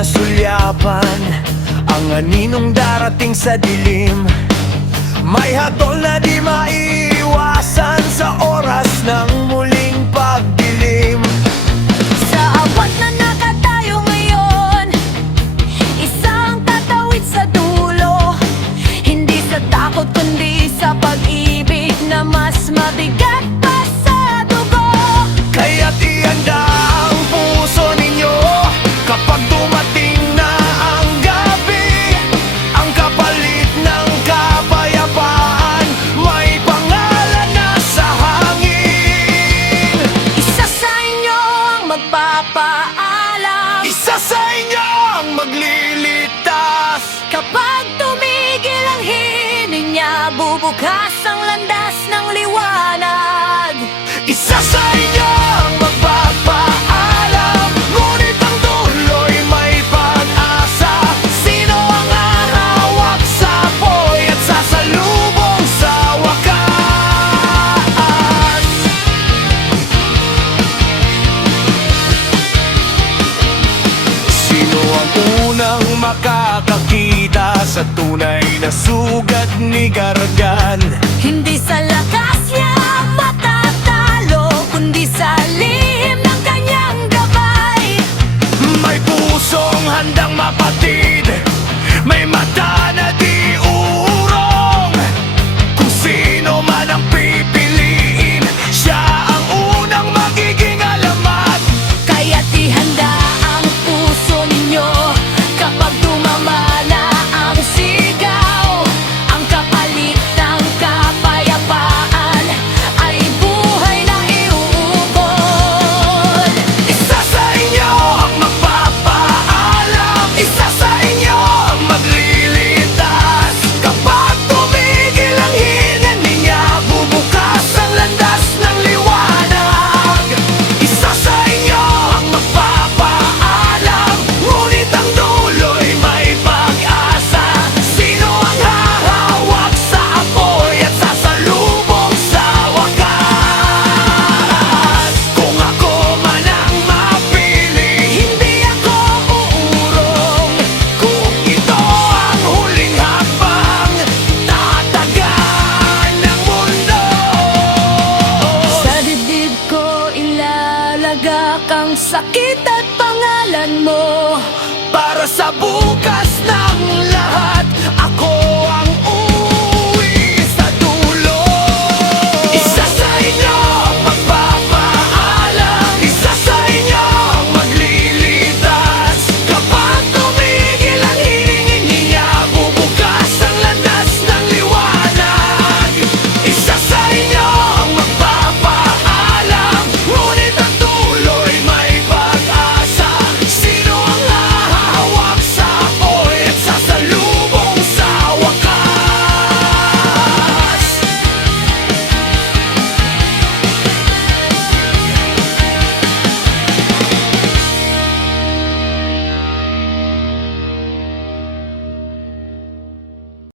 nasulyapan ang aninong darating sa dilim. May hatol na di maiiwasan sa oras ng muling pagdilim. Sa awat na nakatayo ngayon, isang tatawid sa dulo. Hindi sa takot kundi sa pag-ibig na mas mabigat pa sa dugo. Kaya't ihanda ang puso ninyo kapag dumating na ang gabi. Ang kapalit ng kapayapaan, may pangalan na sa hangin. Isa sa inyo ang magpapaalam, Isa sa inyo ang maglilitas. kapag tumigil ang hining niya, bubukas ang landas ng liwanag. Isa sa inyo ang magpapaalam, ngunit ang dulo'y may pag-asa. Sino ang hahawak sa apoy at sasalubong sa wakas? Sino ang unang makakakita sa tunay na sugat ni Garagan? Hindi sa lakas niya matatalo, kundi sa lihim ng kanyang gabay. May pusong handang mapatid, may mata na di uurong. Kung sino man ang pipiliin, siya ang unang magiging alamat. Kaya't ihanda ang puso ninyo kapag dumamana ang sigaw. Ang kapalit ng kapayapaan ay buhay na iuukol. Isa sa inyo ang magpapaalam, isa sa inyo ang maglilitas. Kapag tumigil ang hinan niya, bubukas ang landas ng liwanag. Isa sa inyo ang magpapaalam, ngunit ang dulo'y may pag-asa. Sino ang hahawak sa apoy at sasalubong sa wakas? Kung ako man ang mapili, hindi ako uurong. Kung ito ang huling hakbang, tatagan ng mundo. Sa dibdib ko ilalagak ang sakit at pangalan mo. Para sa buhay